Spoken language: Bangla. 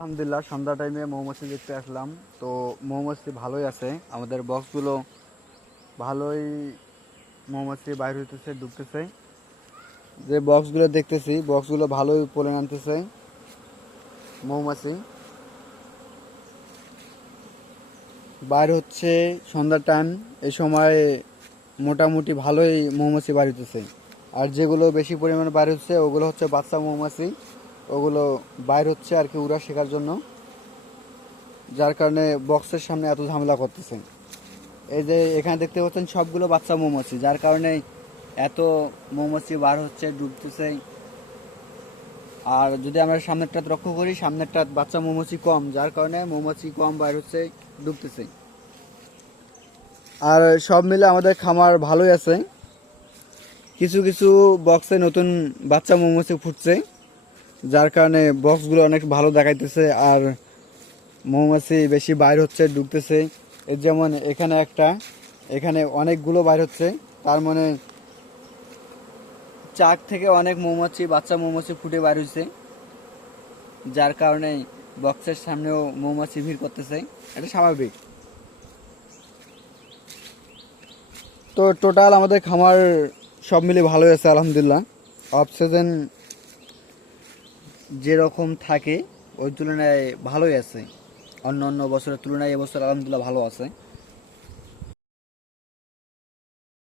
আলহামদুলিল্লাহ সন্ধ্যা টাইমে মৌমাছি দেখতে আসলাম। তো মৌমাছি ভালোই আছে, আমাদের বক্সগুলো ভালোই মৌমাছি বাইর হইতেছে, ঢুকতেছে। যে বক্সগুলো দেখতেছি বক্সগুলো ভালোই পোলে আনতেছে মৌমাছি, বাইর হচ্ছে সন্ধ্যার টাইম। এই সময় মোটামুটি ভালোই মৌমাছি বাইর হইতেছে। আর যেগুলো বেশি পরিমাণে বাইর হচ্ছে ওগুলো হচ্ছে বাচ্চা মৌমাছি, ওগুলো বাইর হচ্ছে আর কি উড়া শেখার জন্য, যার কারণে বক্সের সামনে এত ঝামেলা করতেছে। এই যে এখানে দেখতে পাচ্ছেন সবগুলো বাচ্চা মৌমাছি, যার কারণে এত মৌমাছি বার হচ্ছে, ডুবতেছে। আর যদি আমরা সামনেরটা লক্ষ্য করি, সামনেরটা বাচ্চা মৌমাছি কম, যার কারণে মৌমাছি কম বার হচ্ছে, ডুবতেছে। আর সব মিলে আমাদের খামার ভালোই আছে। কিছু কিছু বক্সে নতুন বাচ্চা মৌমাছি ফুটছে, যার কারণে বক্সগুলো অনেক ভালো দেখাইতেছে আর মৌমাছি বেশি বাইর হচ্ছে, ঢুকতেছে। এর যেমন এখানে একটা, এখানে অনেকগুলো বাইর হচ্ছে, তার মানে চাক থেকে অনেক মৌমাছি, বাচ্চা মৌমাছি ফুটে বাইর হয়েছে, যার কারণে বক্সের সামনেও মৌমাছি ভিড় করতেছে। এটা স্বাভাবিক। তো টোটাল আমাদের খামার সব মিলে ভালোই আছে আলহামদুলিল্লাহ। অক্সিজেন যেরকম থাকে ওই তুলনায় ভালোই আছে, অন্য অন্য বছরের তুলনায় এবছর আলহামদুলিল্লাহ ভালো আছে।